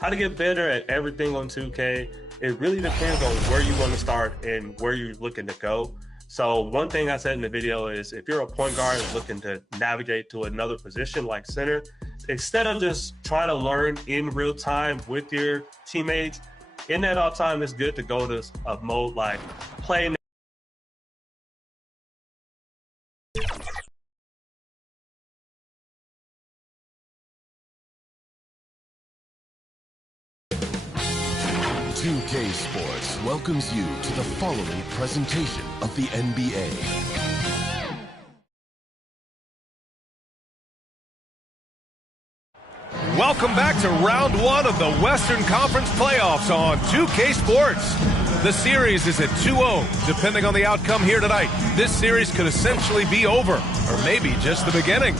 how to get better at everything on 2K. It really depends on where you want to start and where you're looking to go. So one thing I said in the video is if you're a point guard looking to navigate to another position like center, instead of just trying to learn in real time with your teammates, in that off time, it's good to go to a mode like playing. UK Sports welcomes you to the following presentation of the NBA. Welcome back to round one of the Western Conference playoffs on 2K Sports. The series is at 2-0. Depending on the outcome here tonight, this series could essentially be over, or maybe just the beginning.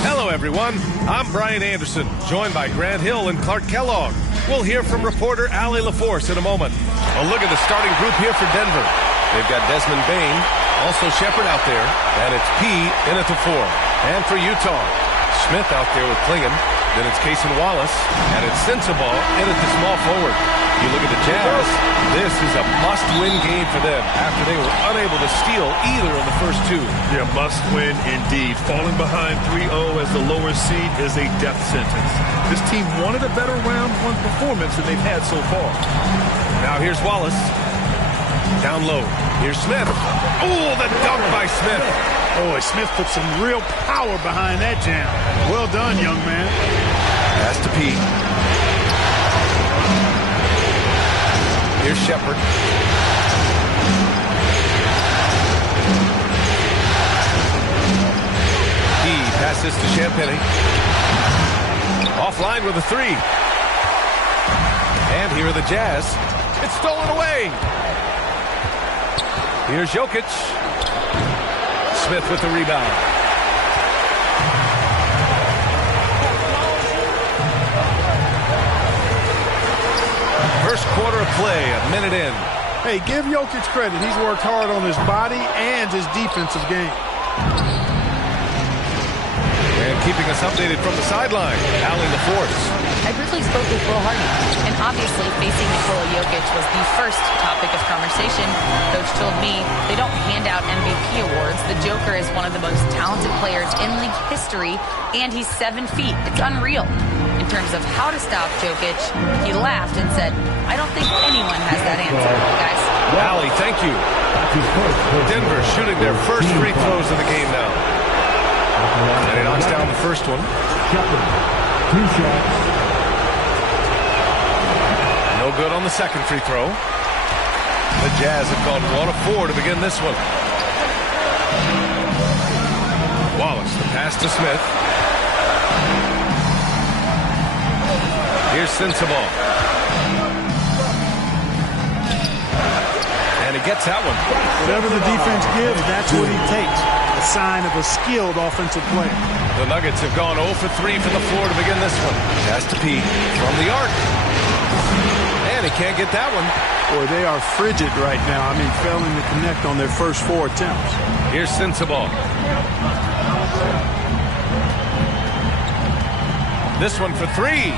Hello, everyone. I'm Brian Anderson, joined by Grant Hill and Clark Kellogg. We'll hear from reporter Allie LaForce in a moment. A look at the starting group here for Denver. They've got Desmond Bane, also Shepard out there, and it's P in at the 4. And for Utah, Smith out there with Klingon. Then it's Cason Wallace, and it's Sensabaugh in at the small forward. You look at the Jazz, this is a must-win game for them after they were unable to steal either of the first two. Yeah, must-win indeed. Falling behind 3-0 as the lower seed is a death sentence. This team wanted a better round one performance than they've had so far. Now here's Wallace. Down low. Here's Smith. Oh, the dunk by Smith. Boy, Smith put some real power behind that jam. Well done, young man. Pass to P. Here's Shepard. He passes to Champagny. Offline with a 3. And here are the Jazz. It's stolen away. Here's Jokic. Smith with the rebound. First quarter of play, a minute in. Hey, give Jokic credit. He's worked hard on his body and his defensive game. And keeping us updated from the sideline, Allie LaForce. I briefly spoke with Will Hardy, and obviously facing Nikola Jokic was the first topic of conversation. Coach told me they don't hand out MVP awards. The Joker is one of the most talented players in league history, and he's 7 feet. It's unreal. In terms of how to stop Jokic, he laughed and said, I don't think anyone has that answer, guys. Allie, thank you. Denver shooting their first free throws of the game now. And he knocks down the first one. 2 shots. No good on the second free throw. The Jazz have gone 1 of 4 to begin this one. Wallace, the pass to Smith. Here's Sensabaugh. And he gets that one. Whatever the defense gives, that's what he takes. A sign of a skilled offensive player. The Nuggets have gone 0 for 3 from the floor to begin this one. Pass to P from the arc. And he can't get that one. Boy, they are frigid right now. I mean, failing to connect on their first 4 attempts. Here's Sensabaugh. This one for 3.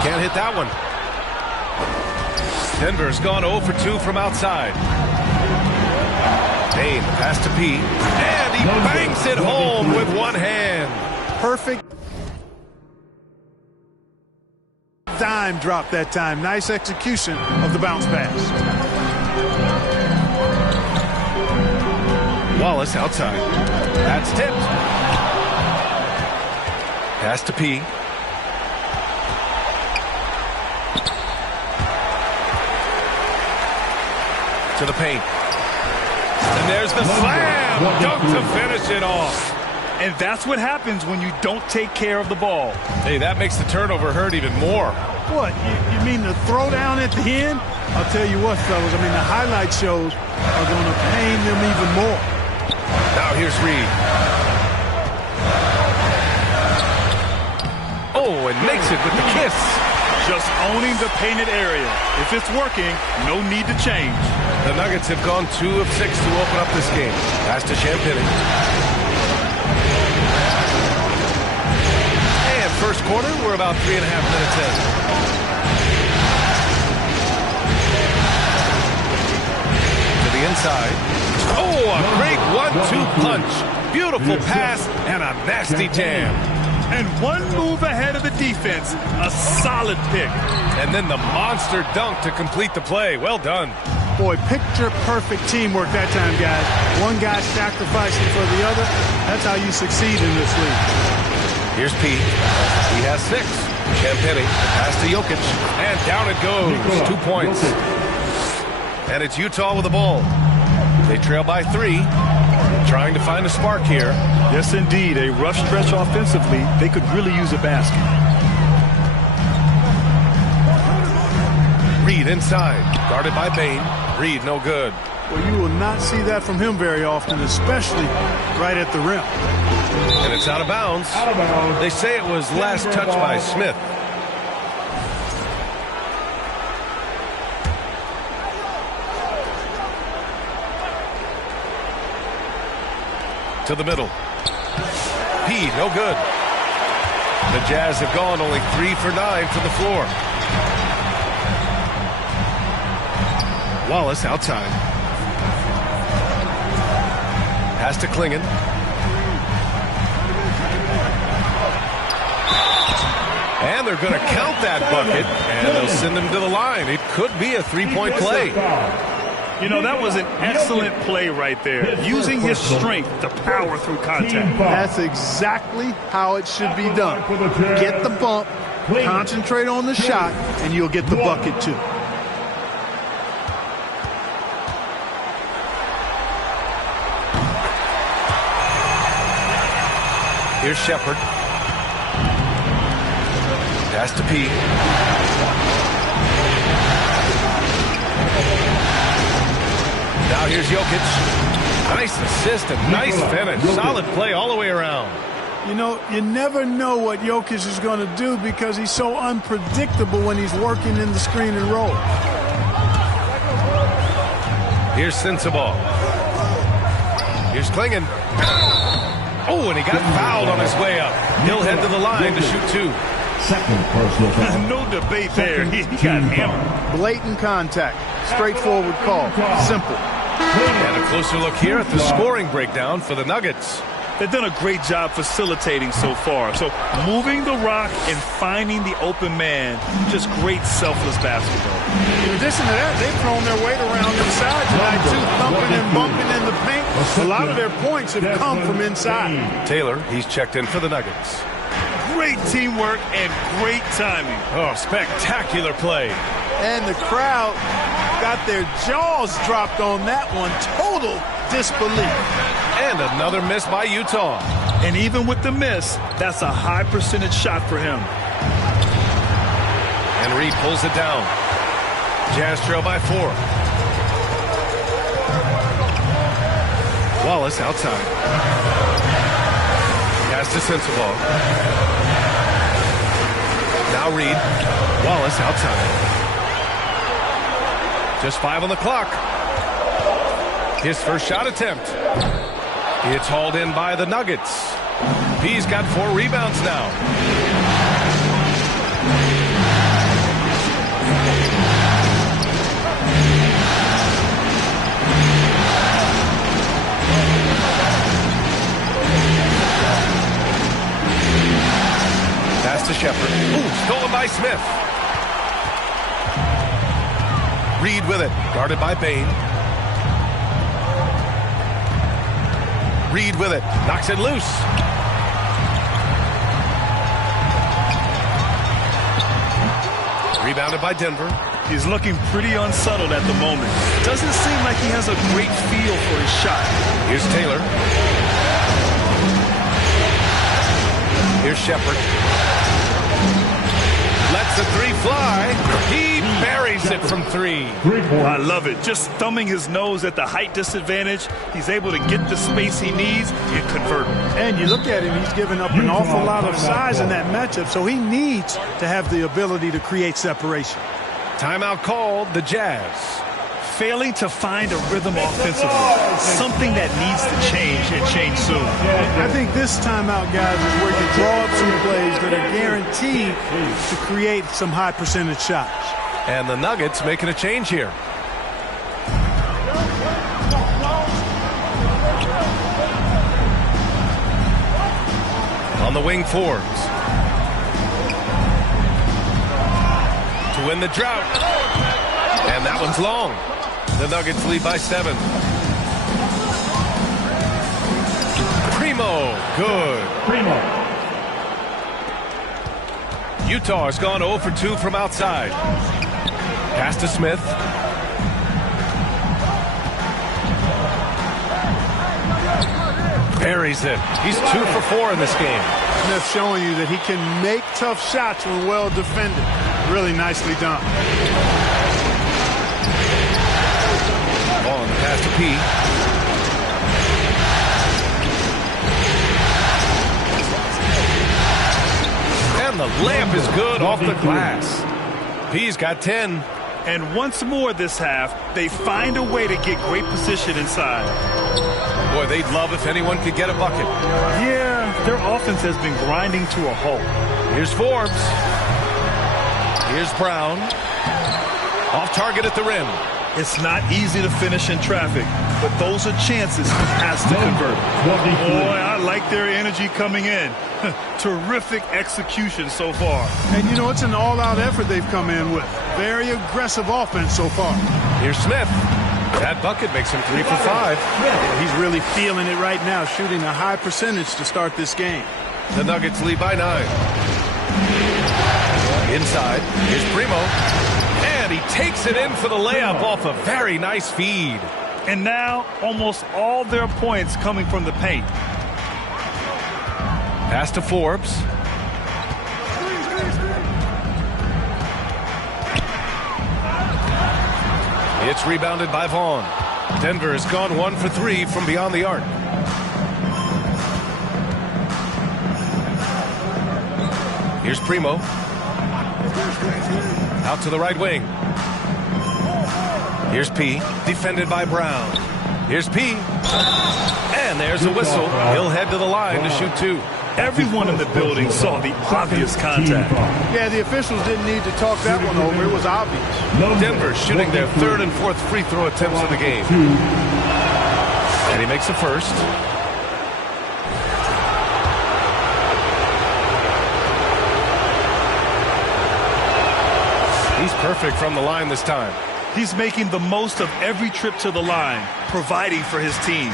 Can't hit that one. Denver's gone 0 for 2 from outside. Dane, pass to P. And he bangs it home with one hand. Perfect dime drop that time. Nice execution of the bounce pass. Wallace outside. That's tipped. Pass to P. To the paint. And there's the slam dunk to finish it off. And that's what happens when you don't take care of the ball. Hey, that makes the turnover hurt even more. What? You mean the throwdown at the end? I'll tell you what, fellas. I mean, the highlight shows are going to pain them even more. Now here's Reed. Oh, and makes it with the kiss. Just owning the painted area. If it's working, no need to change. The Nuggets have gone 2 of 6 to open up this game. Pass to Champagny. first quarter. We're about 3.5 minutes in. To the inside. Oh, a great 1-2 punch. Beautiful pass and a nasty jam. And one move ahead of the defense. A solid pick. And then the monster dunk to complete the play. Well done. Boy, picture-perfect teamwork that time, guys. One guy sacrificing for the other. That's how you succeed in this league. Here's Pete. He has 6. Champagny. Pass to Jokic. And down it goes. 2 points. And it's Utah with the ball. They trail by 3. Trying to find a spark here. Yes, indeed. A rough stretch offensively. They could really use a basket. Reed inside. Guarded by Bain. Reed, no good. Well, you will not see that from him very often, especially right at the rim. And it's out of bounds. They say it was last touched by Smith. To the middle. P, no good. The Jazz have gone only 3 for 9 from the floor. Wallace outside. Pass to Klingon. And they're going to count that bucket, and they'll send him to the line. It could be a 3-point play. You know, that was an excellent play right there. Using his strength to power through contact. That's exactly how it should be done. Get the bump, concentrate on the shot, and you'll get the bucket too. Here's Shepard. Pass to P. Now here's Jokic. Nice assist and nice finish. Solid play all the way around. You know, you never know what Jokic is going to do because he's so unpredictable when he's working in the screen and roll. Here's Sensabaugh. Here's Klingon. Oh, and he got fouled on his way up. He'll head to the line to shoot 2. No debate there. He got hammered. Blatant contact. Straightforward call. Simple. And a closer look here at the scoring breakdown for the Nuggets. They've done a great job facilitating so far. So moving the rock and finding the open man, just great selfless basketball. In addition to that, they've thrown their weight around inside tonight too, thumping and bumping in the paint. A lot of their points have come from inside. Taylor, he's checked in for the Nuggets. Great teamwork and great timing. Oh, spectacular play. And the crowd got their jaws dropped on that one. Total disbelief. And another miss by Utah. And even with the miss, that's a high percentage shot for him. And Reed pulls it down. Jazz trail by 4. Wallace outside. Pass to Sensabaugh. Now Reed. Wallace outside. Just 5 on the clock. His first shot attempt. It's hauled in by the Nuggets. He's got 4 rebounds now. Pass to Shepard. Ooh, stolen by Smith. Reed with it, guarded by Bain. Reed with it, knocks it loose. Rebounded by Denver. He's looking pretty unsettled at the moment. Doesn't seem like he has a great feel for his shot. Here's Taylor. Here's Shepard. Lets the 3 fly. He buries it from 3. I love it. Just thumbing his nose at the height disadvantage. He's able to get the space he needs and convert. And you look at him, he's given up an awful lot of size in that matchup, so he needs to have the ability to create separation. Timeout called, the Jazz. failing to find a rhythm offensively. Something that needs to change and change soon. I think this timeout, guys, is where you draw up some plays that are guaranteed to create some high percentage shots. And the Nuggets making a change here. On the wing, Forbes. To win the drought. And that one's long. The Nuggets lead by 7. Primo, good. Primo. Utah has gone 0 for 2 from outside. Pass to Smith. Buries it. He's 2 for 4 in this game. Smith showing you that he can make tough shots when well defended. Really nicely done. On the pass to P. And the layup is good off the glass. P's got 10. And once more this half, they find a way to get great position inside. Boy, they'd love if anyone could get a bucket. Yeah, their offense has been grinding to a halt. Here's Forbes. Here's Brown. Off target at the rim. It's not easy to finish in traffic, but those are chances he has to convert. Boy, I like their energy coming in. Terrific execution so far. And, you know, it's an all-out effort they've come in with. Very aggressive offense so far. Here's Smith. That bucket makes him 3 for 5. He's really feeling it right now, shooting a high percentage to start this game. The Nuggets lead by 9. Inside, here's Primo. And he takes it in for the layup off a very nice feed. And now, almost all their points coming from the paint. Pass to Forbes. It's rebounded by Vaughn. Denver has gone 1 for 3 from beyond the arc. Here's Primo. Out to the right wing. Here's P. Defended by Brown. Here's P. And there's a whistle. He'll head to the line to shoot 2. Everyone in the building saw the obvious contact. Yeah, the officials didn't need to talk that one over. It was obvious. Denver shooting their 3rd and 4th free throw attempts of the game. And he makes the first. He's perfect from the line this time. He's making the most of every trip to the line, providing for his team.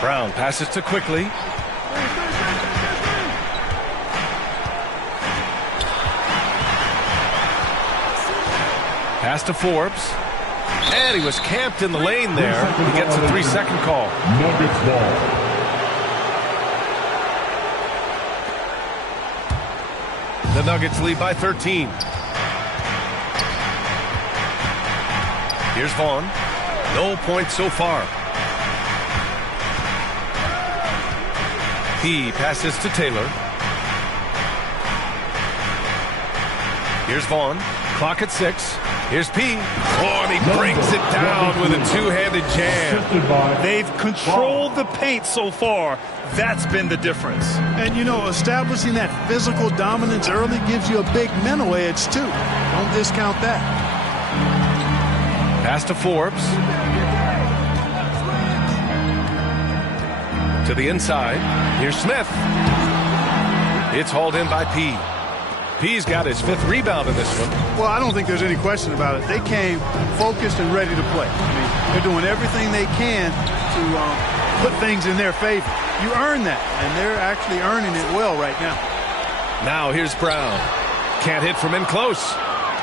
Brown passes to Quickly. Pass to Forbes. And he was camped in the lane there. He gets a 3-second call. Nuggets ball. The Nuggets lead by 13. Here's Vaughn. No points so far. He passes to Taylor. Here's Vaughn. Clock at 6. Here's P. Oh, and he brings it down with a two-handed jam. They've controlled the paint so far. That's been the difference. And, you know, establishing that physical dominance early gives you a big mental edge, too. Don't discount that. Pass to Forbes. To the inside. Here's Smith. It's hauled in by P. P's got his 5th rebound in this one. Well, I don't think there's any question about it. They came focused and ready to play. I mean, they're doing everything they can to put things in their favor. You earn that, and they're actually earning it well right now. Now here's Brown. Can't hit from in close.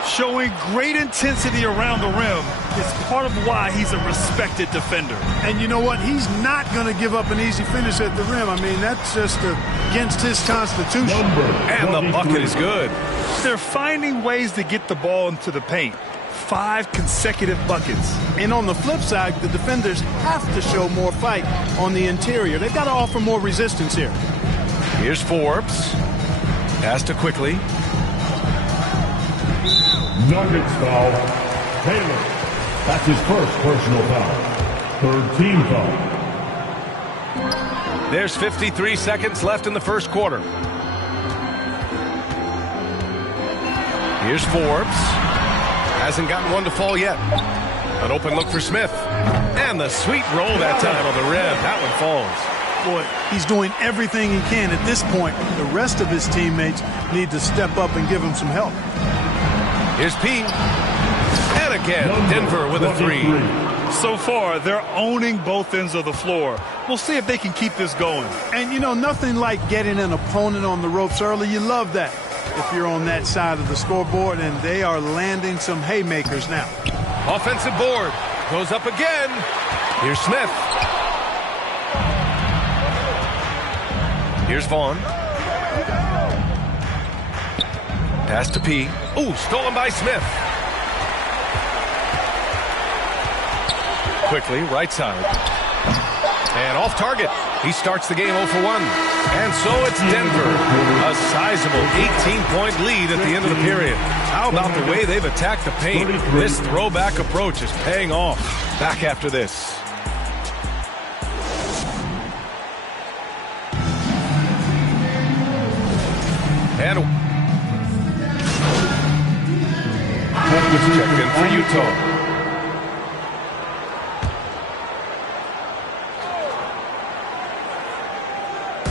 Showing great intensity around the rim is part of why he's a respected defender. And you know what? He's not going to give up an easy finish at the rim. I mean, that's just against his constitution. And the bucket is good. They're finding ways to get the ball into the paint. 5 consecutive buckets. And on the flip side, the defenders have to show more fight on the interior. They've got to offer more resistance here. Here's Forbes. Pass to Quickly. Nuggets foul. Taylor. That's his first personal foul. Third team foul. There's 53 seconds left in the first quarter. Here's Forbes. Hasn't gotten one to fall yet. An open look for Smith. And the sweet roll that time on the rim. That one falls. Boy, he's doing everything he can at this point. The rest of his teammates need to step up and give him some help. Here's P. And again, Denver with a three. So far, they're owning both ends of the floor. We'll see if they can keep this going. And, you know, nothing like getting an opponent on the ropes early. You love that if you're on that side of the scoreboard, and they are landing some haymakers now. Offensive board. Goes up again. Here's Smith. Here's Vaughn. Pass to P. Ooh, stolen by Smith. Quickly, right side. And off target. He starts the game 0 for 1. And so it's Denver. A sizable 18-point lead at the end of the period. How about the way they've attacked the paint? This throwback approach is paying off. Back after this. And checked in for Utah.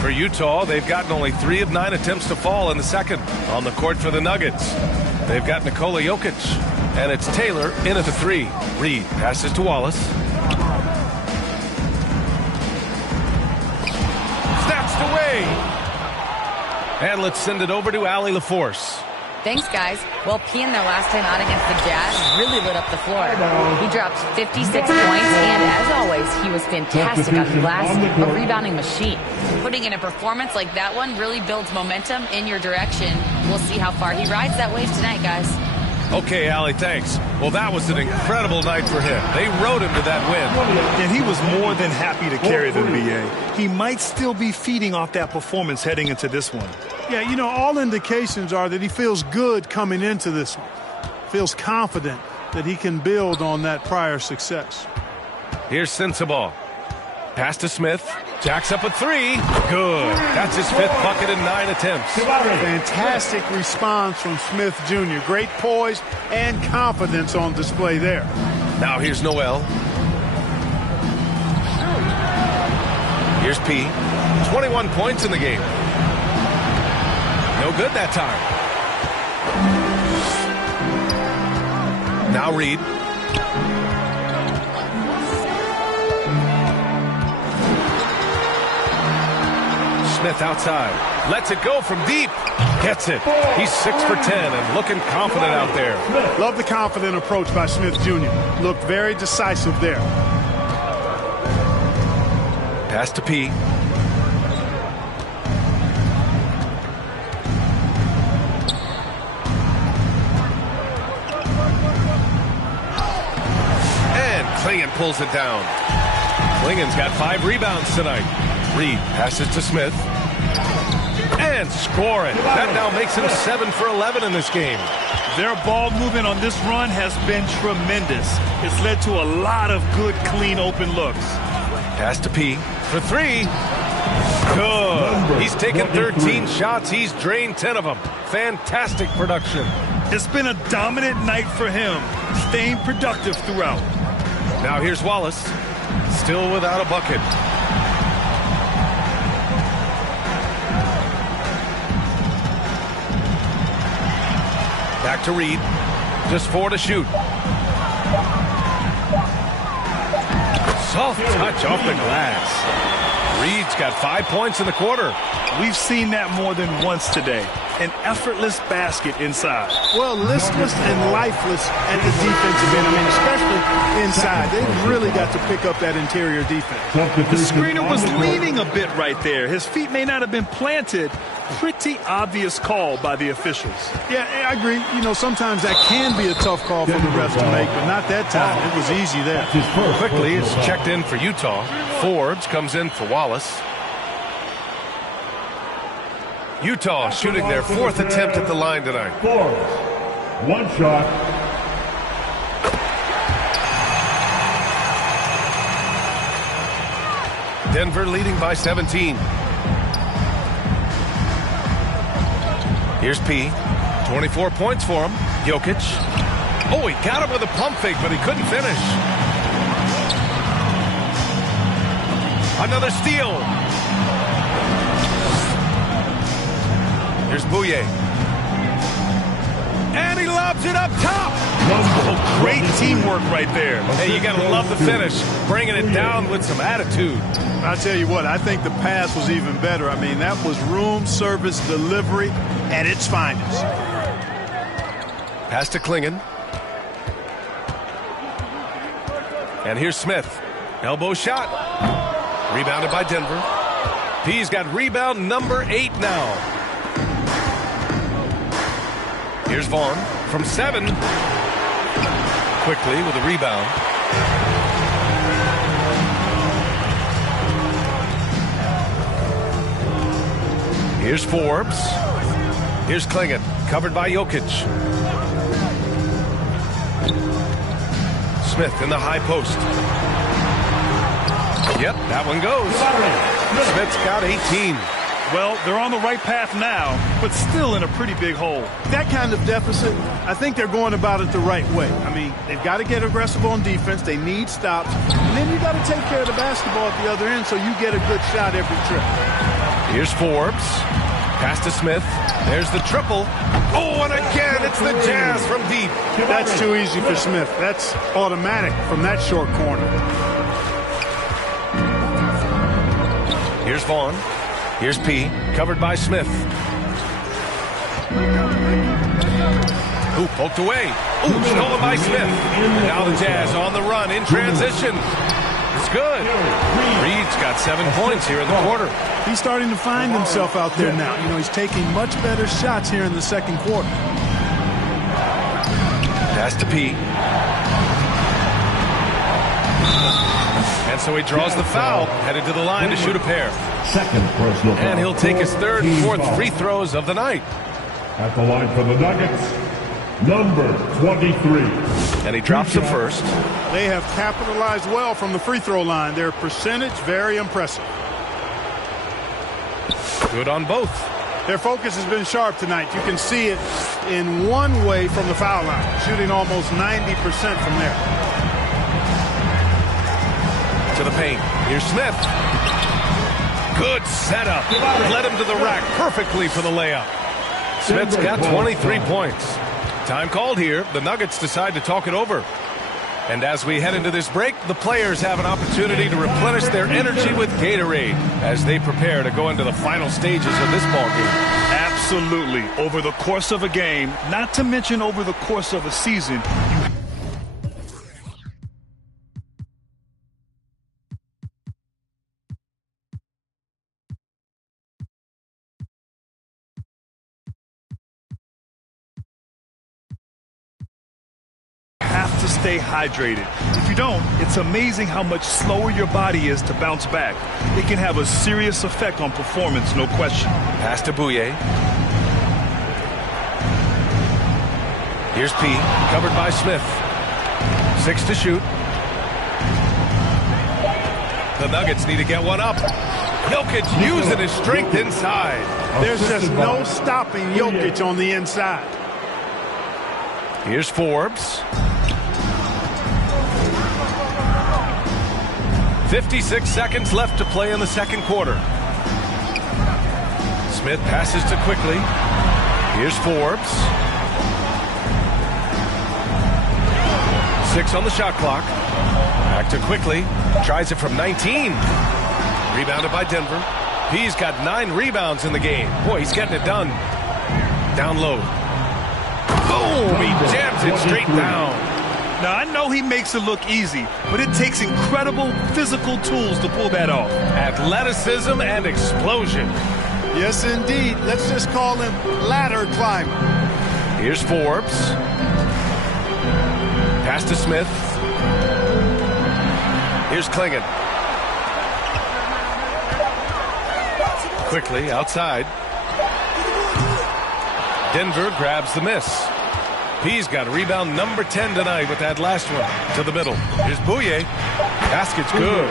For Utah, they've gotten only 3 of 9 attempts to fall in the second. On the court for the Nuggets, they've got Nikola Jokic, and it's Taylor in at the 3. Reed passes to Wallace. Snatched away. And let's send it over to Allie LaForce. Thanks, guys. Well, P in their last time out against the Jazz really lit up the floor. He dropped 56 points, and as always, he was fantastic on the glass, a rebounding machine. Putting in a performance like that one really builds momentum in your direction. We'll see how far he rides that wave tonight, guys. Okay, Allie, thanks. Well, that was an incredible night for him. They rode him to that win. And he was more than happy to carry the BA. He might still be feeding off that performance heading into this one. Yeah, you know, all indications are that he feels good coming into this one. Feels confident that he can build on that prior success. Here's Sensabaugh. Pass to Smith. Jacks up a 3. Good. That's his 5th bucket in 9 attempts. Fantastic response from Smith Jr. Great poise and confidence on display there. Now here's Noel. Here's P. 21 points in the game. No good that time. Now Reed. Smith outside. Lets it go from deep. Gets it. He's 6 for 10 and looking confident out there. Love the confident approach by Smith Jr. Looked very decisive there. Pass to P. And Klingon pulls it down. Klingon's got 5 rebounds tonight. Reed passes to Smith. And score it. That now makes him 7 for 11 in this game. Their ball movement on this run has been tremendous. It's led to a lot of good, clean, open looks. Pass to P for 3. Good. He's taken 13 shots. He's drained 10 of them. Fantastic production. It's been a dominant night for him, staying productive throughout. Now here's Wallace, still without a bucket. Back to Reed. Just 4 to shoot. Soft touch off the glass. Reed's got 5 points in the quarter. We've seen that more than once today. An effortless basket inside. Well, listless and lifeless at the defensive end. I mean, especially inside. They've really got to pick up that interior defense. The screener was leaning a bit right there. His feet may not have been planted. Pretty obvious call by the officials. Yeah, I agree. You know, sometimes that can be a tough call for the refs to make, but not that time. It was easy there. Quickly, it's checked in for Utah. Forbes comes in for Wallace. Utah shooting their 4th attempt at the line tonight. Forbes, 1 shot. Denver leading by 17. Here's P. 24 points for him. Jokic. Oh, he got him with a pump fake, but he couldn't finish. Another steal. Here's Bouye. And he lobs it up top. Oh, great teamwork right there. Hey, you got to love the finish. Bringing it down with some attitude. I'll tell you what, I think the pass was even better. I mean, that was room service delivery at its finest. Pass to Klingon. And here's Smith. Elbow shot. Rebounded by Denver. P's got rebound number 8 now. Here's Vaughn from 7. Quickly with a rebound. Here's Forbes. Here's Klingon, covered by Jokic. Smith in the high post. Yep, that one goes. Smith's got 18. Well, they're on the right path now, but still in a pretty big hole. That kind of deficit, I think they're going about it the right way. I mean, they've got to get aggressive on defense. They need stops. And then you got to take care of the basketball at the other end so you get a good shot every trip. Here's Forbes. Pass to Smith. There's the triple. Oh, and again, it's the Jazz from deep. That's too easy for Smith. That's automatic from that short corner. Here's Vaughn. Here's P, covered by Smith. Ooh, poked away. Ooh, stolen by Smith. And now the Jazz on the run in transition. It's good. Reed's got 7 points here in the quarter. He's starting to find himself out there now. You know, he's taking much better shots here in the second quarter. Pass to P. And so he draws the foul, headed to the line to shoot a pair. Second personal foul. And he'll take his third and fourth free throws of the night. At the line for the Nuggets, number 23. And he drops the first. They have capitalized well from the free throw line. Their percentage, very impressive. Good on both. Their focus has been sharp tonight. You can see it in one way from the foul line, shooting almost 90% from there. To the paint. Here's Smith. Good setup. Led him to the rack perfectly for the layup. Smith's got 23 points. Time called here. The Nuggets decide to talk it over. And as we head into this break, the players have an opportunity to replenish their energy with Gatorade as they prepare to go into the final stages of this ballgame. Absolutely. Over the course of a game, not to mention over the course of a season, have to stay hydrated. If you don't, it's amazing how much slower your body is to bounce back. It can have a serious effect on performance, no question. Pass to Bouye. Here's P, covered by Smith. 6 to shoot. The Nuggets need to get one up. Jokic using his strength inside. There's just no stopping Jokic on the inside. Here's Forbes. 56 seconds left to play in the second quarter. Smith passes to Quickly. Here's Forbes. 6 on the shot clock. Back to Quickly. Tries it from 19. Rebounded by Denver. He's got 9 rebounds in the game. Boy, he's getting it done. Down low. Boom! He jams it straight down. Now, I know he makes it look easy, but it takes incredible physical tools to pull that off. Athleticism and explosion. Yes, indeed. Let's just call him ladder climber. Here's Forbes. Pass to Smith. Here's Klingon. Quickly outside. Denver grabs the miss. He's got rebound number 10 tonight with that last one. To the middle. Here's Bouye. Basket's good.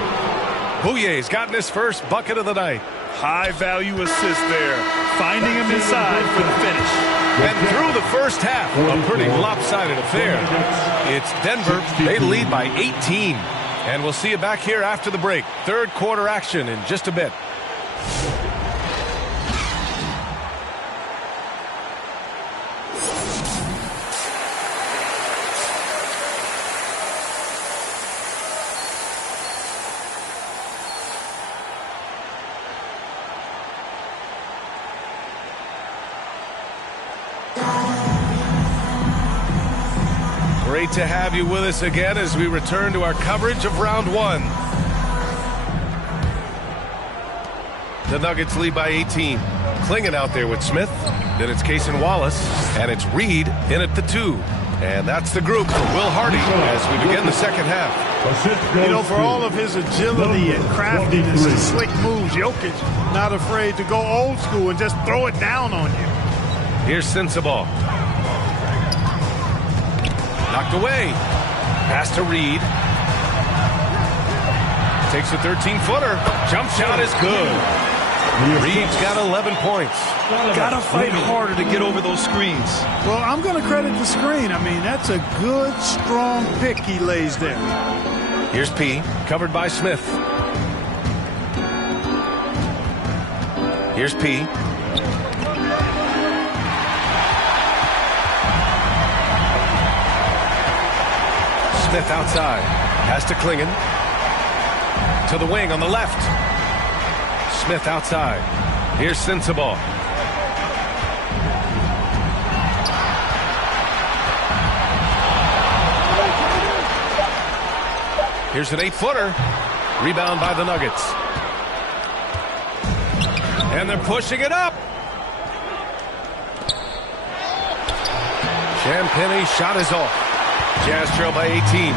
Bouyer's gotten his first bucket of the night. High-value assist there. Finding him inside for the finish. And through the first half, a pretty lopsided affair. It's Denver. They lead by 18. And we'll see you back here after the break. Third quarter action in just a bit. Great to have you with us again as we return to our coverage of round one. The Nuggets lead by 18. Clinging out there with Smith. Then it's Case and Wallace. And it's Reed in at the 2. And that's the group for Will Hardy as we begin the second half. You know, for all of his agility and craftiness and slick moves, Jokic not afraid to go old school and just throw it down on you. Here's Sensabaugh. Knocked away. Pass to Reed. Takes a 13-footer. Jump shot is good. Reed's got 11 points. Gotta fight harder to get over those screens. Well, I'm going to credit the screen. I mean, that's a good, strong pick he lays there. Here's P, covered by Smith. Here's P. Smith outside. Pass to Klingon. To the wing on the left. Smith outside. Here's Sensabaugh. Here's an 8-footer. Rebound by the Nuggets. And they're pushing it up. Champagny shot is off. Jazz trail by 18.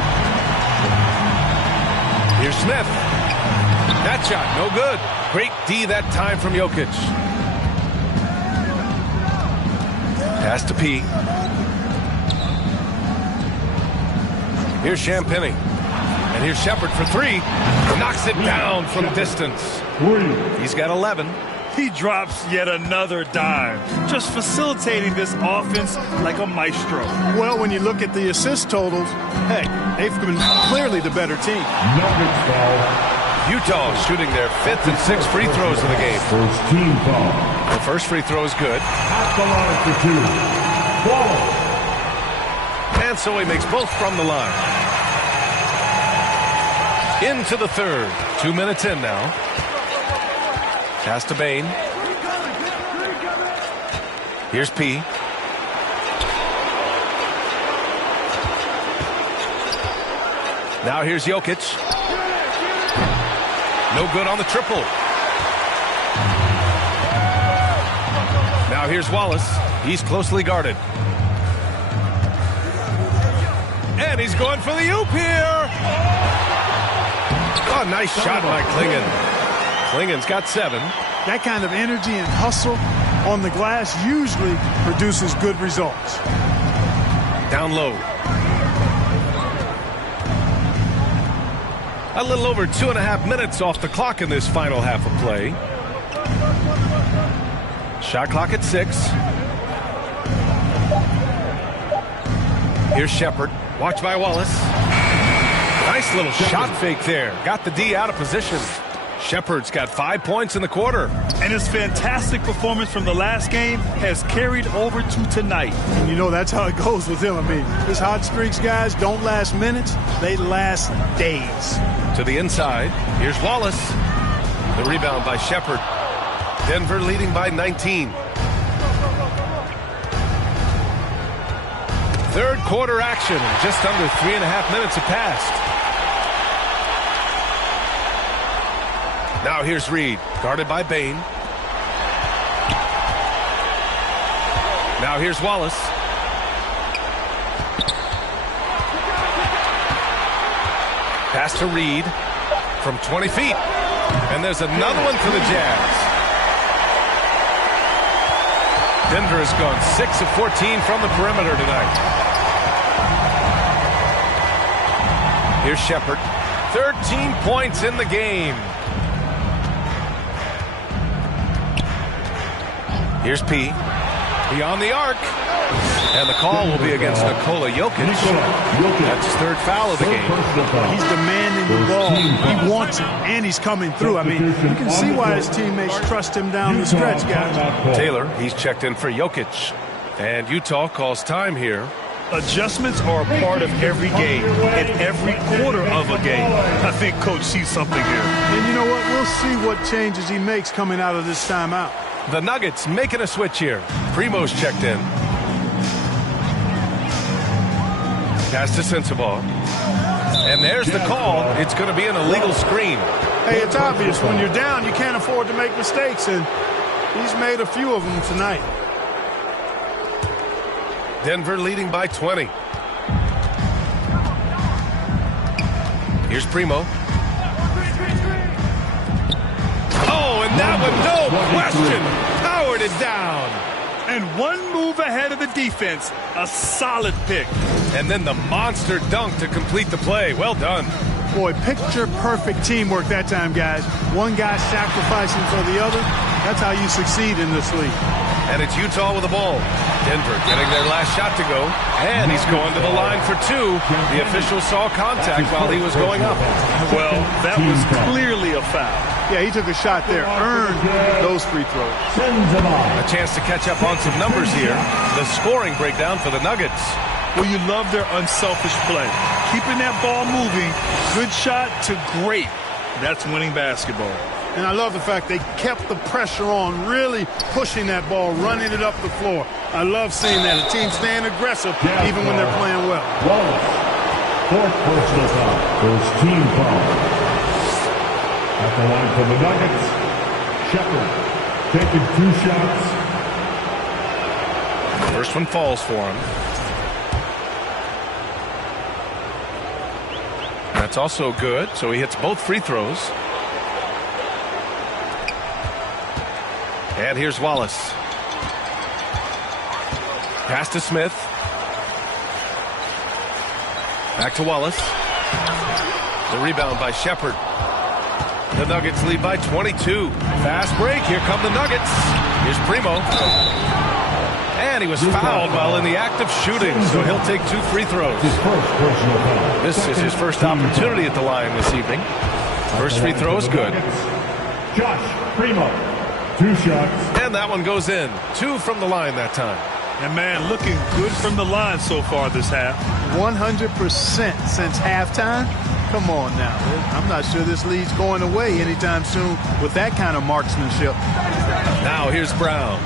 Here's Smith. That shot, no good. Great D that time from Jokic. Pass to P. Here's Champagny. And here's Shepard for 3. Knocks it down from distance. He's got 11. He drops yet another dime, just facilitating this offense like a maestro. Well, when you look at the assist totals, hey, they've been clearly the better team. Utah shooting their 5th and 6th free throws of the game. First team foul. The first free throw is good. At the line for 2. Ball. And so he makes both from the line. Into the third. 2 minutes in now. Pass to Bain. Here's P. Now here's Jokic. No good on the triple. Now here's Wallace. He's closely guarded. And he's going for the oop here. Oh, nice shot by Klingon. Klingon's got 7. That kind of energy and hustle on the glass usually produces good results. Down low. A little over 2.5 minutes off the clock in this final half of play. Shot clock at 6. Here's Shepard. Watch by Wallace. Nice little shot fake there. Got the D out of position. Shepard's got 5 points in the quarter. And his fantastic performance from the last game has carried over to tonight. And you know that's how it goes with him. I mean, his hot streaks, guys, don't last minutes. They last days. To the inside. Here's Wallace. The rebound by Shepard. Denver leading by 19. Third quarter action. Just under 3.5 minutes have passed. Now here's Reed, guarded by Bain. Now here's Wallace. Pass to Reed from 20 feet. And there's another one for the Jazz. Denver has gone 6 of 14 from the perimeter tonight. Here's Shepard. 13 points in the game. Here's P. Beyond the arc. And the call will be against Nikola Jokic. That's his third foul of the game. He's demanding the ball. He wants it, and he's coming through. I mean, you can see why his teammates trust him down the stretch, guys. Taylor, he's checked in for Jokic. And Utah calls time here. Adjustments are a part of every game and every quarter of a game. I think Coach sees something here. And you know what? We'll see what changes he makes coming out of this timeout. The Nuggets making a switch here. Primo's checked in. Pass to Sensabaugh. And there's the call. It's going to be an illegal screen. Hey, it's obvious. When you're down, you can't afford to make mistakes, and he's made a few of them tonight. Denver leading by 20. Here's Primo. Oh, and that one, no question, powered it down. And one move ahead of the defense. A solid pick. And then the monster dunk to complete the play. Well done. Boy, picture-perfect teamwork that time, guys. One guy sacrificing for the other. That's how you succeed in this league. And it's Utah with the ball. Denver getting their last shot to go. And he's going to the line for two. The official saw contact while he was going up. Well, that was clearly a foul. Yeah, he took a shot there. Earned those free throws. A chance to catch up on some numbers here. The scoring breakdown for the Nuggets. Well, you love their unselfish play. Keeping that ball moving. Good shot to great. That's winning basketball. And I love the fact they kept the pressure on, really pushing that ball, running it up the floor. I love seeing that. A team staying aggressive even when they're playing well. Wallace, fourth personal foul. First team foul. At the line for the Nuggets, Shepard taking 2 shots. First one falls for him. That's also good, so he hits both free throws. And here's Wallace. Pass to Smith. Back to Wallace. The rebound by Shepard. The Nuggets lead by 22. Fast break. Here come the Nuggets. Here's Primo. And he was fouled while in the act of shooting, so he'll take 2 free throws. This is his first opportunity at the line this evening. First free throw is good. Josh Primo, 2 shots. And that one goes in. 2 from the line that time. And, man, looking good from the line so far this half. 100% since halftime. Come on now. I'm not sure this lead's going away anytime soon with that kind of marksmanship. Now here's Brown.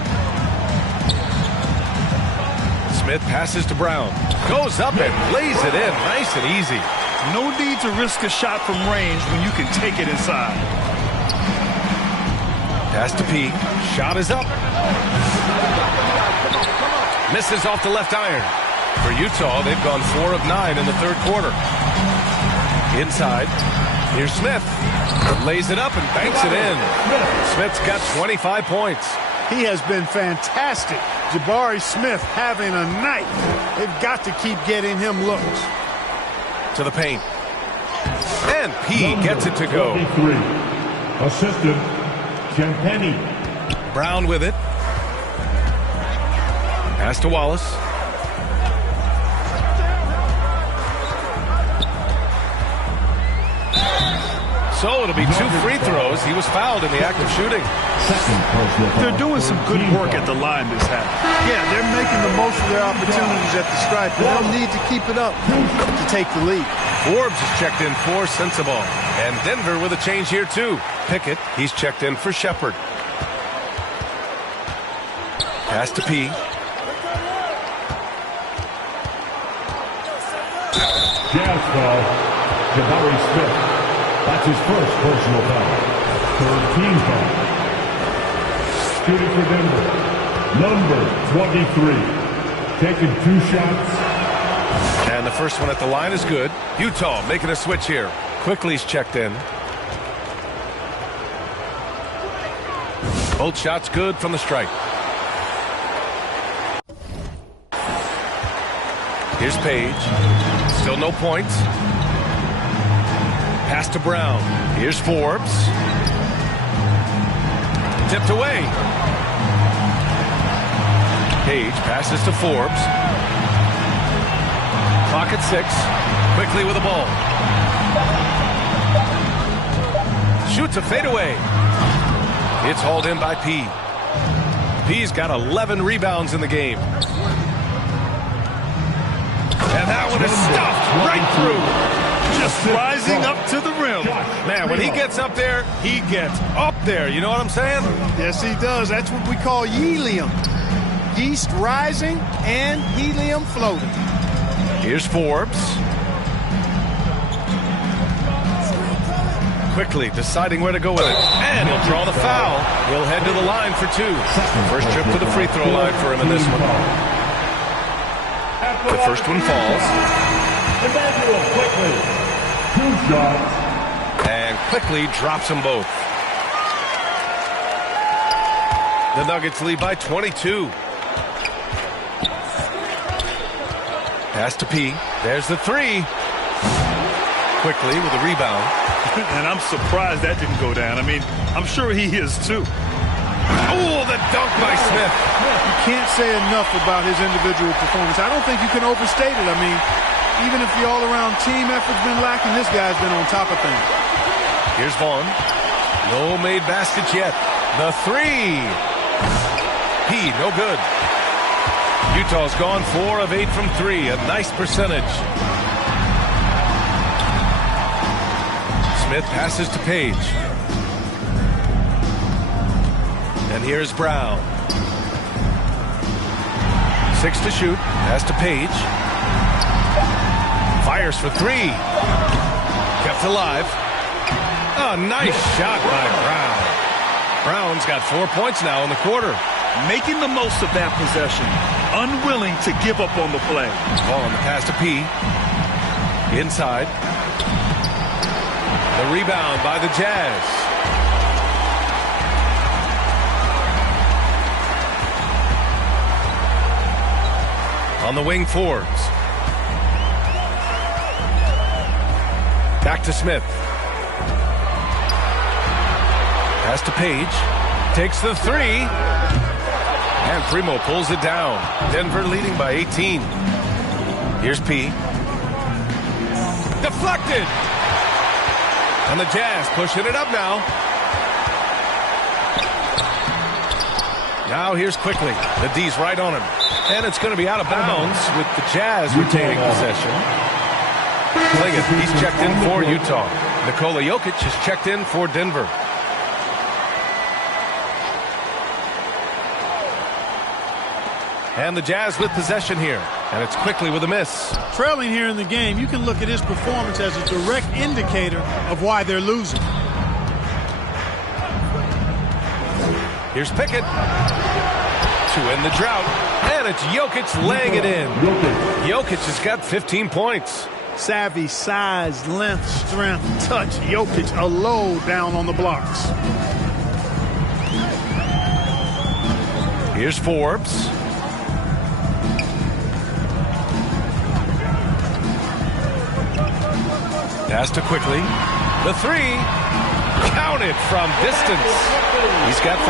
Smith passes to Brown. Goes up and lays it in. Nice and easy. No need to risk a shot from range when you can take it inside. Pass to P. Shot is up. Misses off the left iron. For Utah, they've gone 4 of 9 in the third quarter. Inside. Here's Smith. Lays it up and banks it in. Smith's got 25 points. He has been fantastic. Jabari Smith having a night. They've got to keep getting him looks. To the paint. And P gets it to go. 23. Assistant, Champagny. Brown with it. Pass to Wallace. So it'll be 2 free throws. He was fouled in the act of shooting. They're doing some good work at the line this half. Yeah, they're making the most of their opportunities at the stripe. They'll need to keep it up to take the lead. Forbes is checked in for Sensabaugh. And Denver with a change here too. Pickett, he's checked in for Shepard. Pass to P. Jazz foul, Jabari Smith. That's his first personal foul. Third team foul. Shooting for Denver, number 23. Taking 2 shots. And the first one at the line is good. Utah making a switch here. Quickly's checked in. Both shots good from the stripe. Here's Page. Still no points. Pass to Brown. Here's Forbes. Tipped away. Page passes to Forbes. Clock at 6. Quickly with the ball. Shoots a fadeaway. It's hauled in by P. P's got 11 rebounds in the game. And that one is stuffed right through. Just rising up to the rim. Man, when he gets up there, he gets up there. You know what I'm saying? Yes, he does. That's what we call helium. Yeast rising and helium floating. Here's Forbes. Quickly deciding where to go with it. And he'll draw the foul. He'll head to the line for 2. First trip to the free throw line for him in this one. The first one falls. And quickly drops them both. The Nuggets lead by 22. Pass to P. There's the 3. Quickly with a rebound. And I'm surprised that didn't go down. I mean, I'm sure he is too. Oh, the dunk by Smith. You can't say enough about his individual performance. I don't think you can overstate it. I mean, even if the all-around team effort's been lacking, this guy's been on top of things. Here's Vaughn. No made baskets yet. The 3. P, no good. Utah's gone 4 of 8 from 3. A nice percentage. Smith passes to Page. And here's Brown. 6 to shoot. Pass to Page. Fires for 3. Kept alive. A nice shot by Brown. Brown's got 4 points now in the quarter. Making the most of that possession. Unwilling to give up on the play. Ball on the pass to P. Inside. The rebound by the Jazz. On the wing, Forbes. Back to Smith. Pass to Page. Takes the 3. And Primo pulls it down. Denver leading by 18. Here's P. Deflected. And the Jazz pushing it up now. Now here's Quickly. The D's right on him. And it's going to be out of bounds with the Jazz retaining possession. Liggett, he's checked in for Utah. Nikola Jokic has checked in for Denver. And the Jazz with possession here. And it's Quickly with a miss. Trailing here in the game, you can look at his performance as a direct indicator of why they're losing. Here's Pickett. To end the drought. And it's Jokic laying it in. Jokic has got 15 points. Savvy, size, length, strength, touch. Jokic a low down on the blocks. Here's Forbes. Pass to Quickly. The 3. Counted from distance. He's got 5.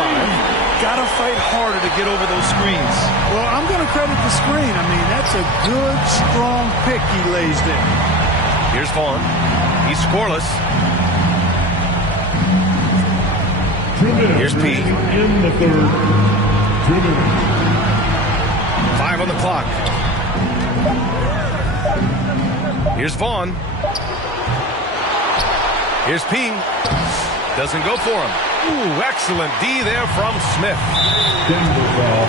Gotta fight harder to get over those screens. Well, I'm going to credit the screen. I mean, that's a good, strong pick he lays there. Here's Vaughn. He's scoreless. Here's P. In the third. 2 minutes. 5 on the clock. Here's Vaughn. Here's P. Doesn't go for him. Ooh, excellent D there from Smith. Denver foul.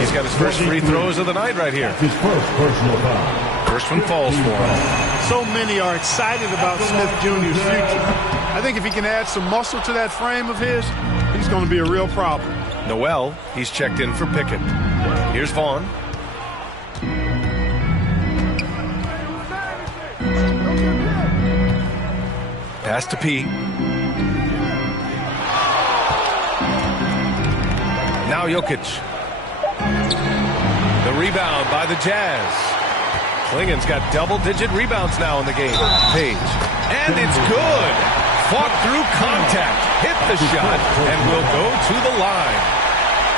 He's got his first free throws of the night right here. His first personal foul. First one falls for him. So many are excited about Smith Jr.'s future. I think if he can add some muscle to that frame of his, he's going to be a real problem. Noel, he's checked in for Pickett. Here's Vaughn. Pass to P. Now Jokic. The rebound by the Jazz. Klingen's got double-digit rebounds now in the game. Page. And it's good. Fought through contact. Hit the shot and will go to the line.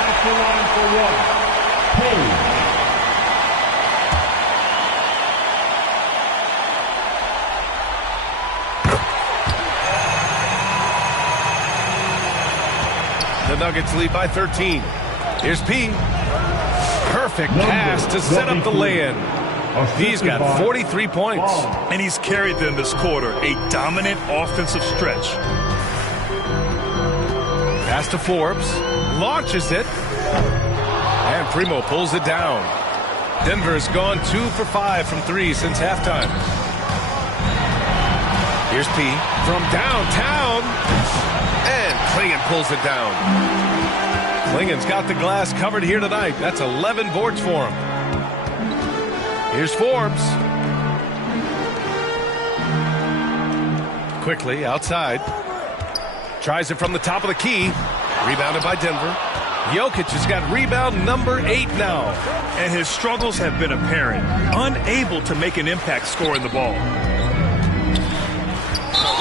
At the line for 1. Nuggets lead by 13. Here's P. Perfect pass to set up the lay-in. He's got 43 points. And he's carried them this quarter. A dominant offensive stretch. Pass to Forbes. Launches it. And Primo pulls it down. Denver has gone 2 for 5 from 3 since halftime. Here's P from downtown. And Klingon pulls it down. Klingon's got the glass covered here tonight. That's 11 boards for him. Here's Forbes. Quickly outside. Tries it from the top of the key. Rebounded by Denver. Jokic has got rebound number 8 now. And his struggles have been apparent. Unable to make an impact scoring the ball.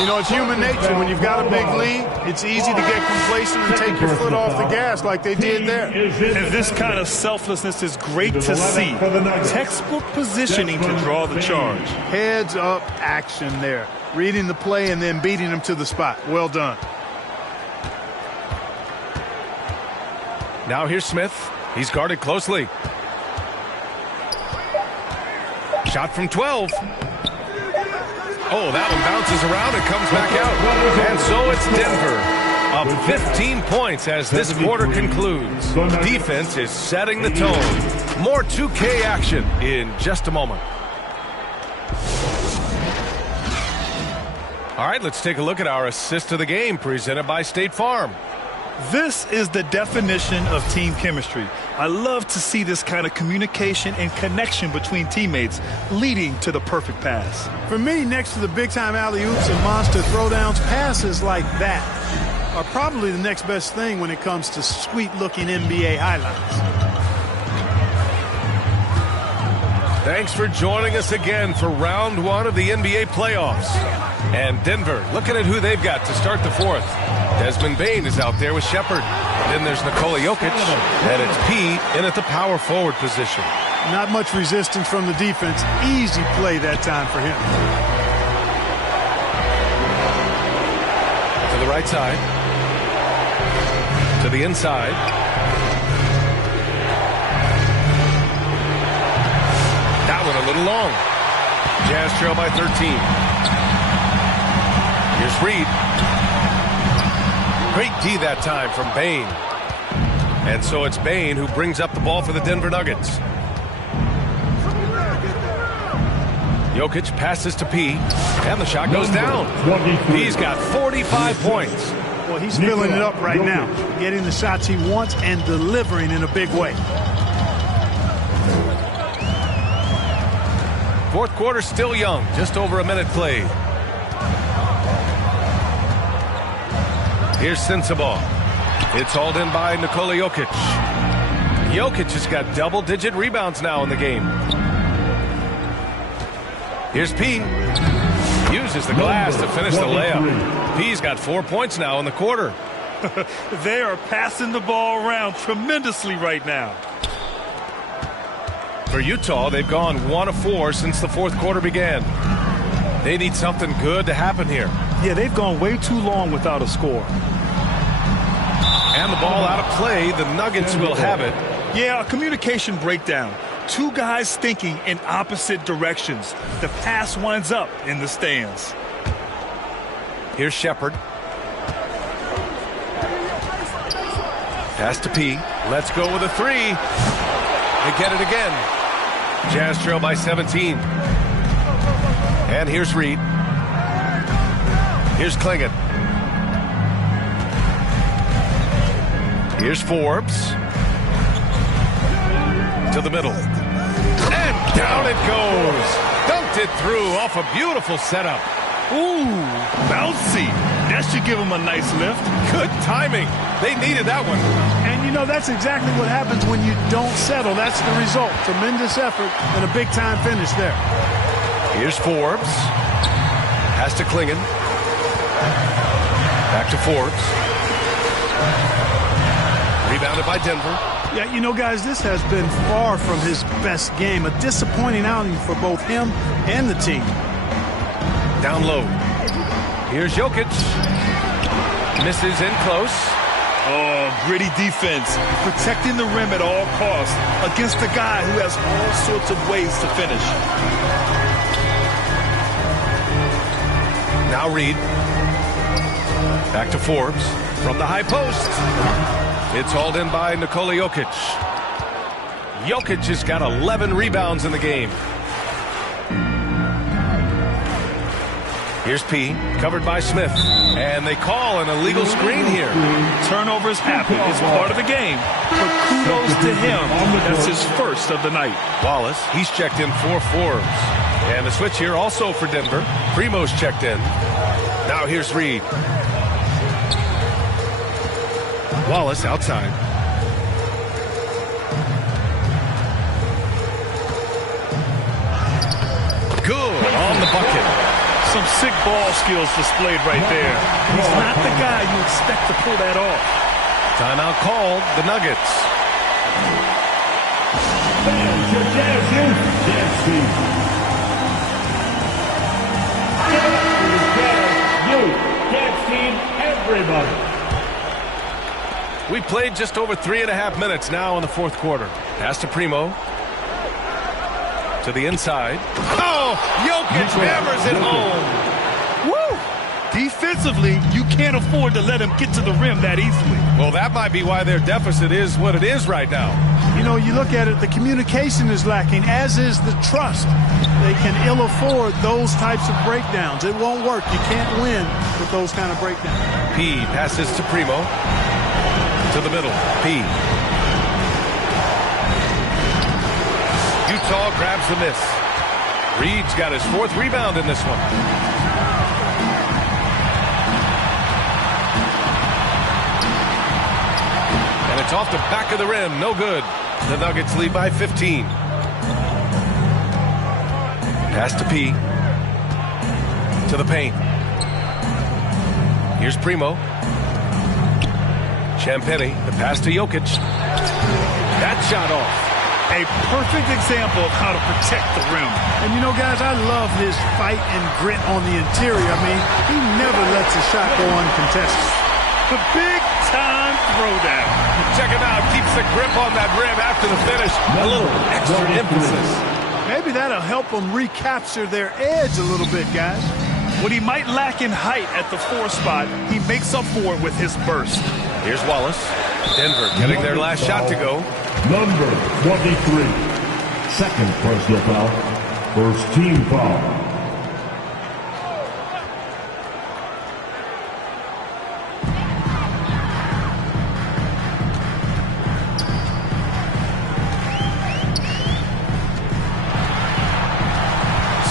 You know, it's human nature. When you've got a big lead, it's easy to get complacent and take your foot off the gas like they did there. And this kind of selflessness is great to see. Textbook positioning to draw the charge. Heads up action there. Reading the play and then beating them to the spot. Well done. Now here's Smith. He's guarded closely. Shot from 12. Oh, that one bounces around and comes back out. And so it's Denver up 15 points as this quarter concludes. Defense is setting the tone. More 2K action in just a moment. All right, let's take a look at our assist of the game presented by State Farm. This is the definition of team chemistry. I love to see this kind of communication and connection between teammates leading to the perfect pass. For me, next to the big-time alley-oops and monster throwdowns, passes like that are probably the next best thing when it comes to sweet-looking NBA highlights. Thanks for joining us again for round 1 of the NBA playoffs. And Denver, looking at who they've got to start the 4th. Desmond Bane is out there with Shepard. Then there's Nikola Jokic, and it's P in at the power forward position. Not much resistance from the defense. Easy play that time for him. To the right side. To the inside. That one a little long. Jazz trail by 13. Here's Reed. Great D that time from Bane. And so it's Bane who brings up the ball for the Denver Nuggets. Jokic passes to P, and the shot goes down. He's got 45 points. Well, he's filling it up right now, getting the shots he wants and delivering in a big way. Fourth quarter still young, just over a minute played. Here's Sensabaugh. It's hauled in by Nikola Jokic. Jokic has got double-digit rebounds now in the game. Here's P. Uses the glass to finish the layup. P's got 4 points now in the quarter. They are passing the ball around tremendously right now. For Utah, they've gone 1 of 4 since the fourth quarter began. They need something good to happen here. Yeah, they've gone way too long without a score. And the ball out of play. The Nuggets will have it. Yeah, a communication breakdown. Two guys thinking in opposite directions. The pass winds up in the stands. Here's Shepard. Pass to P. Let's go with a 3. They get it again. Jazz trail by 17. And here's Reed. Here's Klingon. Here's Forbes. To the middle. And down it goes. Dunked it through off a beautiful setup. Ooh, bouncy. That should give him a nice lift. Good timing. They needed that one. And, you know, that's exactly what happens when you don't settle. That's the result. Tremendous effort and a big-time finish there. Here's Forbes. Pass to Klingon. Back to Forbes. Rebounded by Denver. Yeah, you know, guys, this has been far from his best game. A disappointing outing for both him and the team. Down low. Here's Jokic. Misses in close. Oh, gritty defense, protecting the rim at all costs against a guy who has all sorts of ways to finish. Now Reed. Back to Forbes from the high post. It's hauled in by Nikola Jokic. Jokic has got 11 rebounds in the game. Here's P, covered by Smith. And they call an illegal screen here. Turnovers happen. It's part of the game. But kudos to him. That's his first of the night. Wallace, he's checked in for Forbes. And the switch here also for Denver. Primo's checked in. Now here's Reed. Wallace outside. Good on the bucket. Some sick ball skills displayed right there. He's not the guy you expect to pull that off. Timeout called, the Nuggets. Everybody. We played just over 3.5 minutes now in the fourth quarter. Pass to Primo. To the inside. Oh, Jokic hammers it home. Woo! Defensively, you can't afford to let him get to the rim that easily. Well, that might be why their deficit is what it is right now. You know, you look at it, the communication is lacking, as is the trust. They can ill afford those types of breakdowns. It won't work. You can't win with those kind of breakdowns. P passes to Primo. To the middle. P. Utah grabs the miss. Reed's got his 4th rebound in this one. And it's off the back of the rim. No good. The Nuggets lead by 15. Pass to P. To the paint. Here's Primo. Champagny, the pass to Jokic. That shot off. A perfect example of how to protect the rim. And you know, guys, I love his fight and grit on the interior. I mean, he never lets a shot go uncontested. The big-time throwdown. Check him out. Keeps the grip on that rim after the finish. A little extra emphasis. Maybe that'll help them recapture their edge a little bit, guys. What he might lack in height at the 4 spot, he makes up for it with his burst. Here's Wallace. Denver getting their last shot to go. Number 23. Second personal foul. First team foul.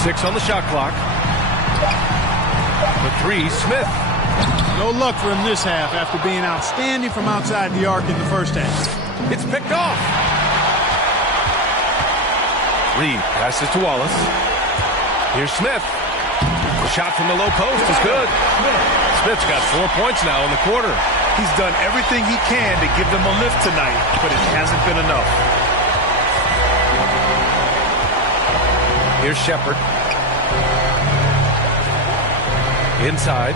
Six on the shot clock. The 3, Smith. No luck for him this half after being outstanding from outside the arc in the first half. It's picked off. Reed passes to Wallace. Here's Smith. The shot from the low post is good. Smith's got 4 points now in the quarter. He's done everything he can to give them a lift tonight, but it hasn't been enough. Here's Shepard. Inside.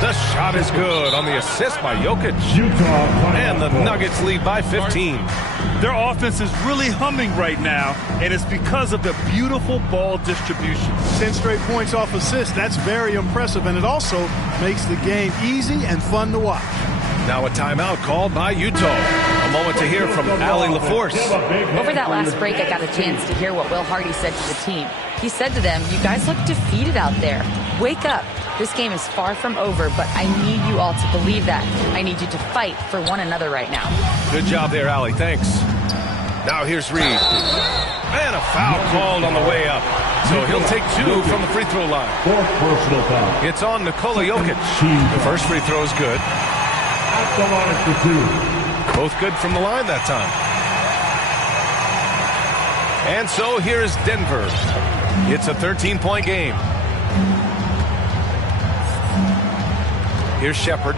The shot is good on the assist by Jokic. And the Nuggets lead by 15. Their offense is really humming right now, and it's because of the beautiful ball distribution. 10 straight points off assists. That's very impressive, and it also makes the game easy and fun to watch. Now a timeout called by Utah. A moment to hear from Allie LaForce. Over that last break, I got a chance to hear what Will Hardy said to the team. He said to them, "You guys look defeated out there. Wake up. This game is far from over, but I need you all to believe that. I need you to fight for one another right now." Good job there, Allie. Thanks. Now here's Reed. And a foul called on the way up. So he'll take 2 from the free throw line. 4th personal foul. It's on Nikola Jokic. The first free throw is good. At the line for 2. Both good from the line that time. And so here's Denver. It's a 13-point game. Here's Shepard.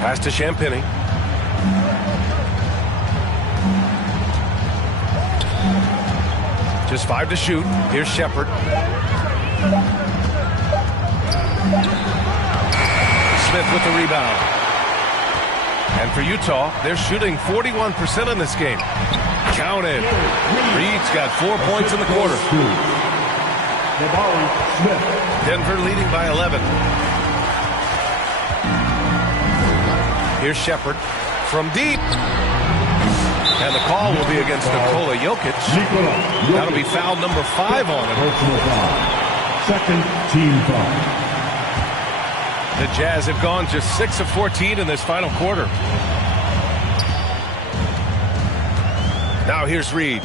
Pass to Champagny. Just 5 to shoot. Here's Shepard. Smith with the rebound. And for Utah, they're shooting 41% in this game. Counted. Reed's got 4 points in the quarter. Denver leading by 11. Here's Shepard from deep. And the call will be against Nikola Jokic. That'll be foul number 5 on him. Second team foul. The Jazz have gone just 6 of 14 in this final quarter. Now here's Reed.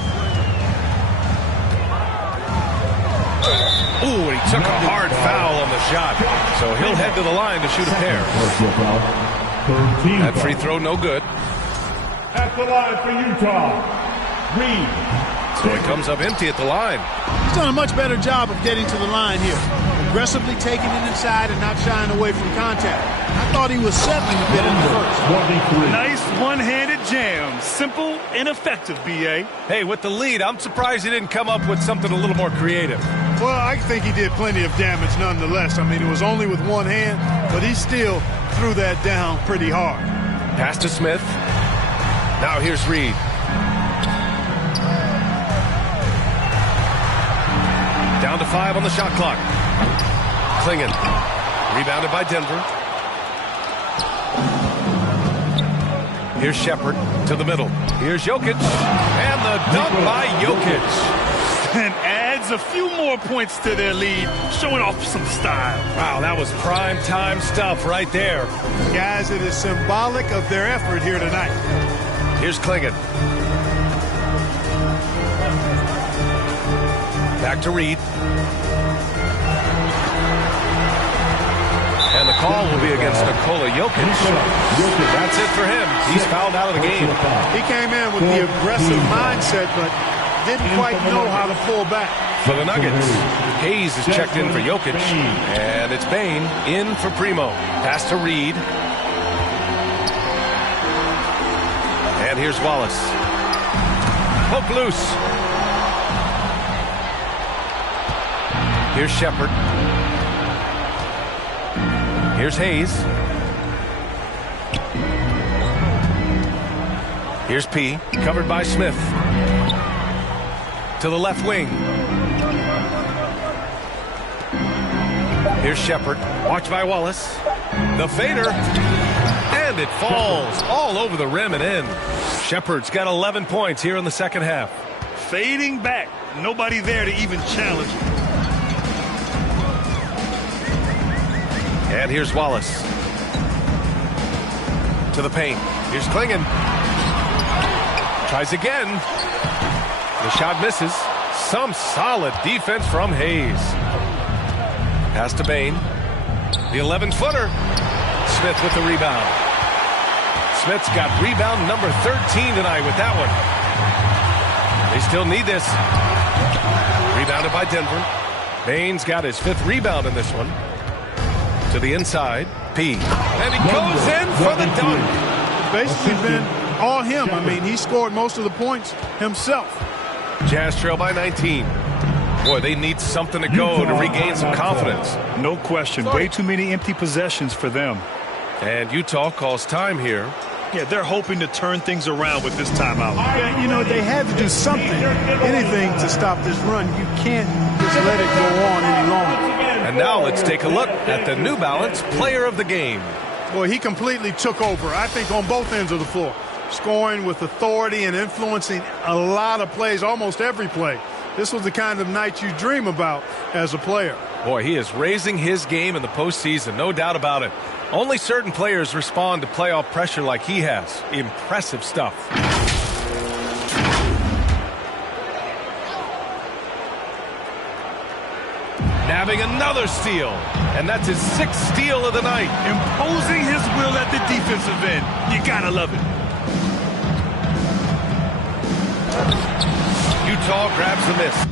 Ooh, and he took a hard foul on the shot. So he'll head to the line to shoot a pair. That free throw no good. At the line for Utah, Reed. So he comes up empty at the line. He's done a much better job of getting to the line here. Aggressively taking it inside and not shying away from contact. I thought he was settling a bit in the first. Nice one-handed jam. Simple and effective, B.A. Hey, with the lead, I'm surprised he didn't come up with something a little more creative. Well, I think he did plenty of damage nonetheless. I mean, it was only with one hand, but he still threw that down pretty hard. Pass to Smith. Now here's Reed. Down to 5 on the shot clock. Klingon. Rebounded by Denver. Here's Shepard to the middle. Here's Jokic. And the dunk by Jokic. And adds a few more points to their lead, showing off some style. Wow, that was prime time stuff right there. Guys, it is symbolic of their effort here tonight. Here's Klingon. Back to Reed. And the call will be against Nikola Jokic. That's it for him. He's fouled out of the game. He came in with the aggressive mindset, but didn't quite know how to pull back. For the Nuggets, Hayes is checked in for Jokic. And it's Bane in for Primo. Pass to Reed. And here's Wallace. Poke loose. Here's Shepard. Here's Hayes. Here's P. Covered by Smith. To the left wing. Here's Shepard. Watched by Wallace. The fader. And it falls all over the rim and in. Shepard's got 11 points here in the second half. Fading back. Nobody there to even challenge him. And here's Wallace. To the paint. Here's Klingon. Tries again. The shot misses. Some solid defense from Hayes. Pass to Bane. The 11-footer. Smith with the rebound. Smith's got rebound number 13 tonight with that one. They still need this. Rebounded by Denver. Bane's got his 5th rebound in this one. To the inside. P. And he goes in for the dunk. Basically been all him. I mean, he scored most of the points himself. Jazz trail by 19. Boy, they need something to go to regain some confidence. No question. Way too many empty possessions for them. And Utah calls time here. Yeah, they're hoping to turn things around with this timeout. Yeah, you know, they had to do something, anything to stop this run. You can't just let it go on any longer. And now let's take a look at the New Balance player of the game. Boy, he completely took over, I think, on both ends of the floor. Scoring with authority and influencing a lot of plays, almost every play. This was the kind of night you dream about as a player. Boy, he is raising his game in the postseason, no doubt about it. Only certain players respond to playoff pressure like he has. Impressive stuff. Nabbing another steal, and that's his 6th steal of the night. Imposing his will at the defensive end. You gotta love it. Utah grabs the miss.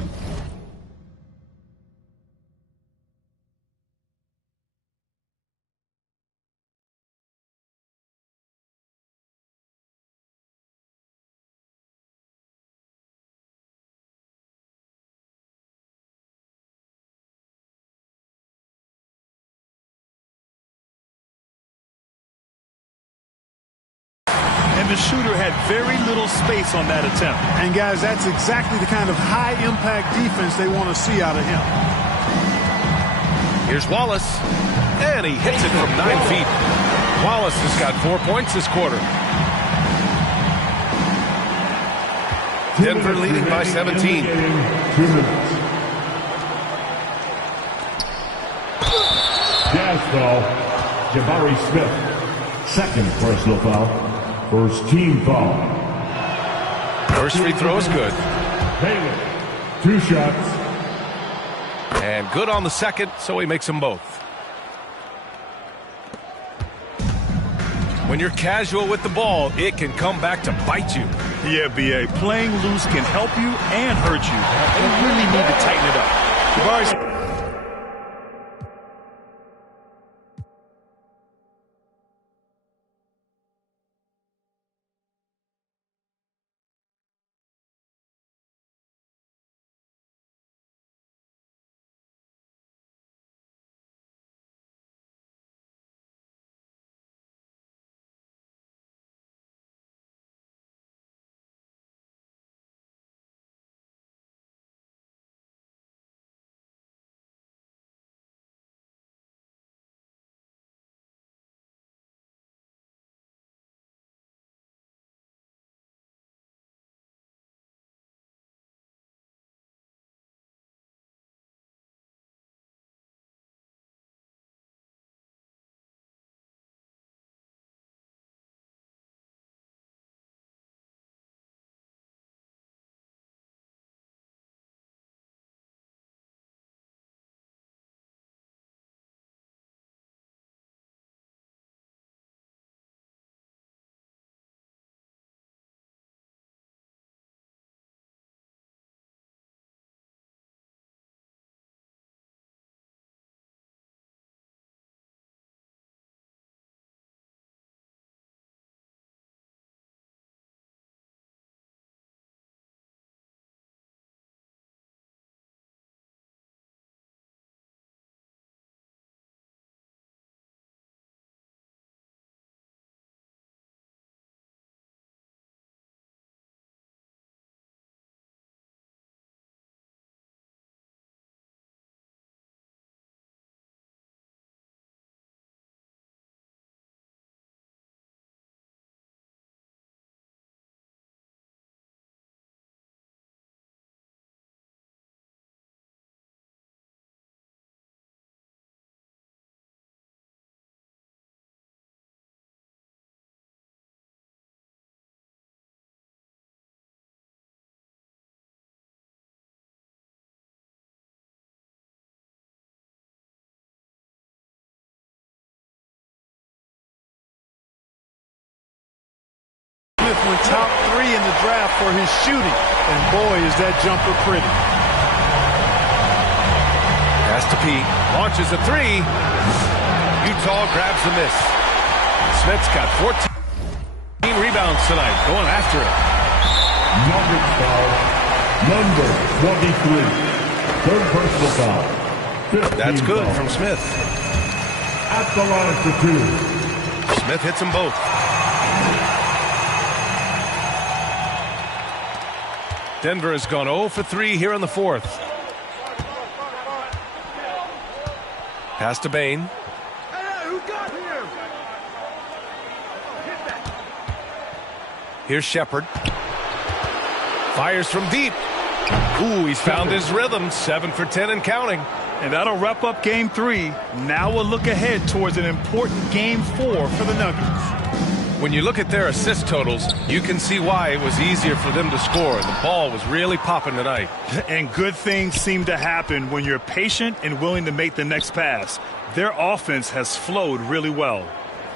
and the shooter had very little space on that attempt. And guys, that's exactly the kind of high-impact defense they want to see out of him. Here's Wallace, and he hits it from 9 feet. Wallace has got 4 points this quarter. Denver leading by 17. 2 minutes. Jazz foul, Jabari Smith. Second personal foul. First team foul. First free throw is good. Baylor, 2 shots. And good on the second, so he makes them both. When you're casual with the ball, it can come back to bite you. Yeah, B.A. Playing loose can help you and hurt you. They really need to tighten it up. Jabari. Went top 3 in the draft for his shooting, and boy, is that jumper pretty. Pass to Pete, launches a 3. Utah grabs the miss. Smith's got 14 rebounds tonight, going after it. Nuggets foul, number 23. Third personal foul. That's good foul. from Smith. At the line for 2. Smith hits them both. Denver has gone 0 for 3 here in the fourth. Pass to Bain. Here's Shepard. Fires from deep. Ooh, he's found his rhythm. 7 for 10 and counting. And that'll wrap up Game 3. Now we'll look ahead towards an important Game 4 for the Nuggets. When you look at their assist totals, you can see why it was easier for them to score. The ball was really popping tonight. And good things seem to happen when you're patient and willing to make the next pass. Their offense has flowed really well.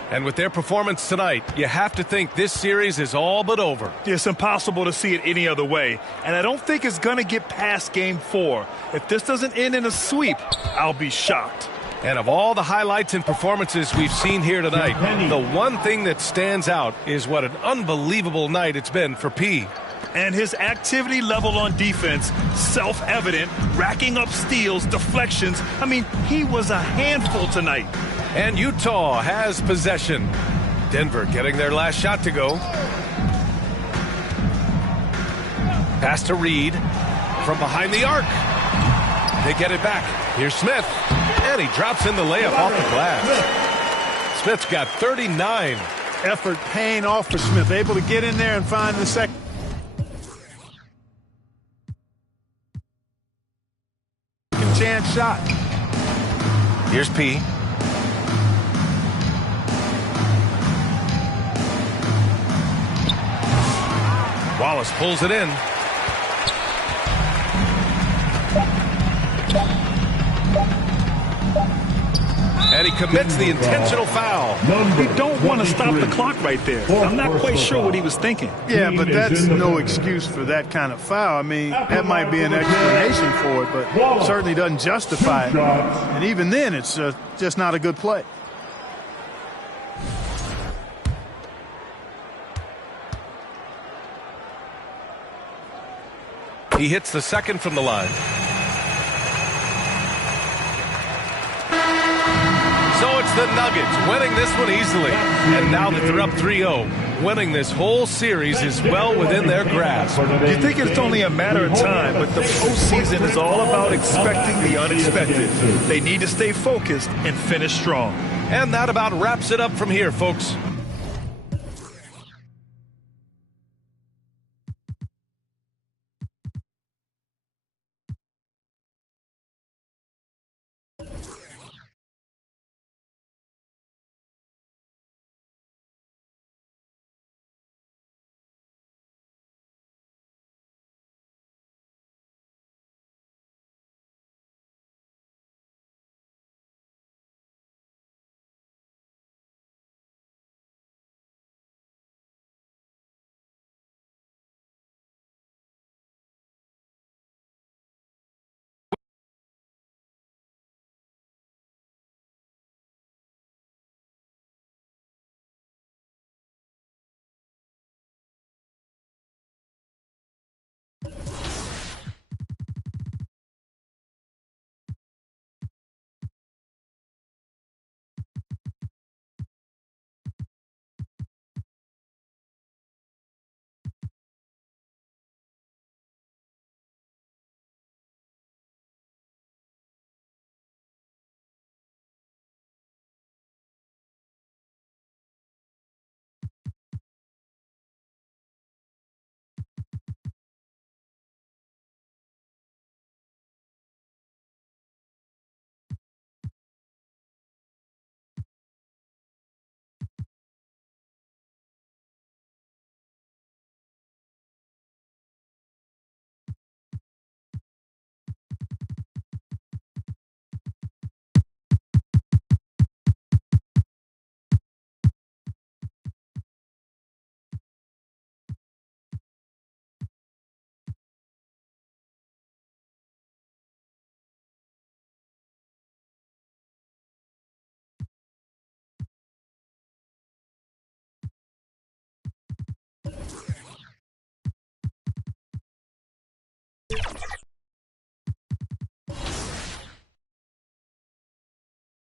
And with their performance tonight, you have to think this series is all but over. It's impossible to see it any other way. And I don't think it's going to get past Game 4. If this doesn't end in a sweep, I'll be shocked. And of all the highlights and performances we've seen here tonight, the one thing that stands out is what an unbelievable night it's been for P. And his activity level on defense, self-evident, racking up steals, deflections. I mean, he was a handful tonight. And Utah has possession. Denver getting their last shot to go. Pass to Reed from behind the arc. They get it back. Here's Smith, and he drops in the layup off the glass. Smith's got 39. Effort paying off for Smith, able to get in there and find the second chance shot. Here's P. Wallace pulls it in. And he commits the intentional foul. You don't want to stop the clock right there. I'm not quite sure what he was thinking. Yeah, but that's no excuse for that kind of foul. I mean, that might be an explanation for it, but certainly doesn't justify it. And even then, it's just not a good play. He hits the second from the line. So it's the Nuggets winning this one easily. And now that they're up 3-0, winning this whole series is well within their grasp. You think it's only a matter of time, but the postseason is all about expecting the unexpected. They need to stay focused and finish strong. And that about wraps it up from here, folks.